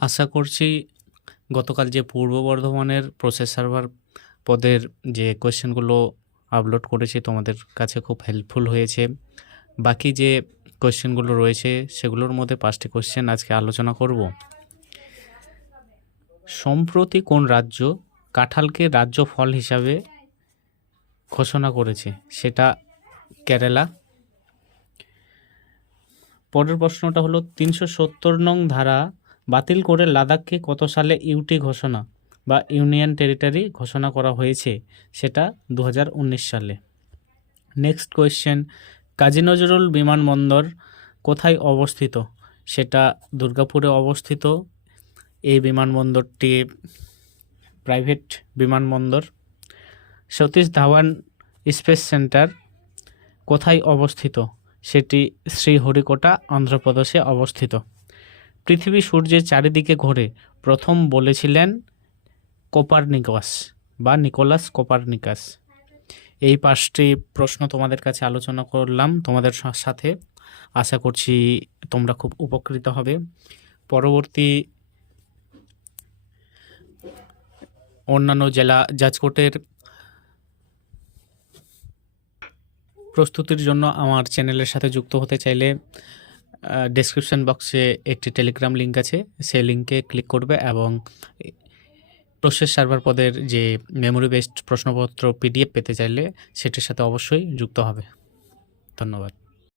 আশা করছি গতকাল যে পূর্ব বর্ধমানের প্রসেস সার্ভার পদের যে কোয়েশ্চেনগুলো আপলোড করেছি তোমাদের কাছে খুব হেল্পফুল হয়েছে। বাকি যে কোয়েশ্চেনগুলো রয়েছে সেগুলোর মধ্যে পাঁচটি কোয়েশ্চেন আজকে আলোচনা করব। সম্প্রতি কোন রাজ্য কাঁঠালকে রাজ্য ফল হিসাবে ঘোষণা করেছে? সেটা কেরালা। পরের প্রশ্নটা হলো তিনশো সত্তর নং ধারা বাতিল করে লাদাখকে কত সালে ইউটি ঘোষণা বা ইউনিয়ন টেরিটরি ঘোষণা করা হয়েছে সেটা দু হাজার উনিশ সালে। নেক্সট কোয়েশ্চেন, কাজী নজরুল বিমানবন্দর কোথায় অবস্থিত? সেটা দুর্গাপুরে অবস্থিত। এই বিমানবন্দরটি প্রাইভেট বিমানবন্দর। সতীশ ধাওয়ান স্পেস সেন্টার কোথায় অবস্থিত? সেটি শ্রীহরিকোটা, অন্ধ্রপ্রদেশে অবস্থিত। পৃথিবী সূর্যের চারিদিকে ঘোরে, প্রথম বলেছিলেন কোপারনিকাস বা নিকোলাস কোপারনিকাস। এই পাঁচটি প্রশ্ন তোমাদের কাছে আলোচনা করলাম, তোমাদের সাথে। আশা করছি তোমরা খুব উপকৃত হবে। পরবর্তী অন্যান্য জেলা জাজকোটের প্রস্তুতির জন্য আমার চ্যানেলের সাথে যুক্ত হতে চাইলে ডেসক্রিপশন বক্সে একটি টেলিগ্রাম লিঙ্ক আছে। সেই লিঙ্কে ক্লিক করবে এবং প্রসেস সার্ভার পদের যে মেমোরি বেসড প্রশ্নপত্র পিডিএফ পেতে চাইলে সেটির সাথে অবশ্যই যুক্ত হবে। ধন্যবাদ।